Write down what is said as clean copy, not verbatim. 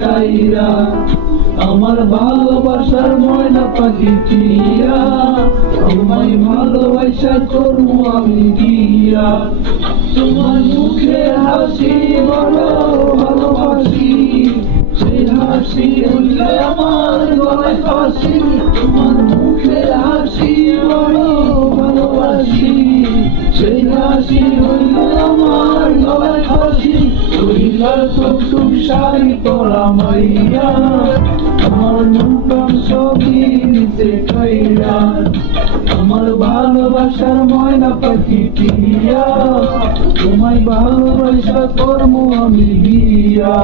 কাইরা আমার ভালোবাসার ময়না পাখি টিয়া তোমায় ভালোবাসা করবো আমি দিয়া তোমার মুখে হাসি বড় ভালোবাসি সেই হাসি হইলে আমার গলায় ফাঁসি তোমার মুখে হাসি বড় ভালোবাসি সেই হাসি হইলে আমার গলায় ফাঁসি হইলার টুকটুক শাড়ি পরা মাইয়া আমার মন ছবি নিতে খাইয়া আমার ভালোবাসার ময়না পাখি টিয়া তোমায় ভালোবাসা করবো আমি বিয়া।